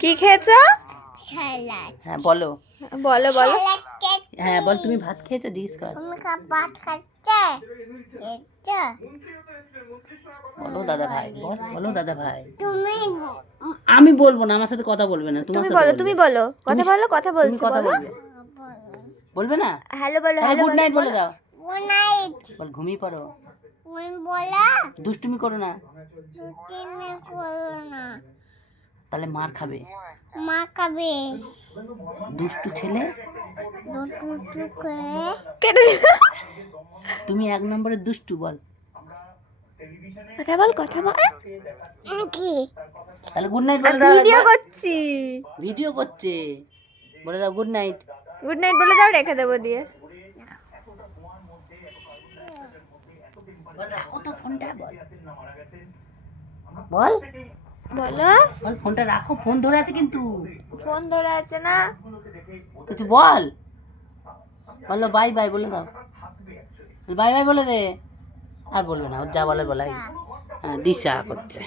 কি খেয়েছো? স্যালাড। হ্যাঁ বলো বলো বলো। স্যালাড খেয়েছি। হ্যাঁ বল, তুমি ভাত খেয়েছো? জিজ্ঞেস কর। তুমি ভাত খাচ্ছে? খেয়েছো? বলো দাদা ভাই, বলো দাদা ভাই। তুমি আমি বলবো না, আমার সাথে কথা বলবে না, তোমার তুমি সাথে বলো, বলবে। তুমি বলো, কথা বলো, কথা তুমি বলছি কথা বলো। বলবে, বলবে না? হ্যালো বলো, তাহলে হ্যালো গুড নাইট বলে দাও। Good night. বল ঘুমিয়ে পড়ো, তুমি বলা দুষ্টুমি করো না, তুমি করো না। তাহলে মার খাবে। মা খাবে। দুষ্টু ছেলে। দুটু করে কেটে দিল। তুমি 1 নম্বরের দুষ্টু, বল। কথা বল, কথা বল। কি? তাহলে গুড নাইট বলে দাও। ভিডিও করছি। ভিডিও করছে, বলে দাও গুড নাইট। গুড নাইট বলে দাও, রেখে দেবো দিয়ে। বল রাখো তো ফোনটা, বল বল বলো। বল, ফোনটা রাখো, ফোন ধরে আছে কিন্তু। ফোন ধরে আছে না? কিছু বল, বলো বাই বাই বলে দাও, বাই বাই বলে দে। আর বলবে না, ওর যা বলার বলাই। হ্যাঁ দিশা করছে।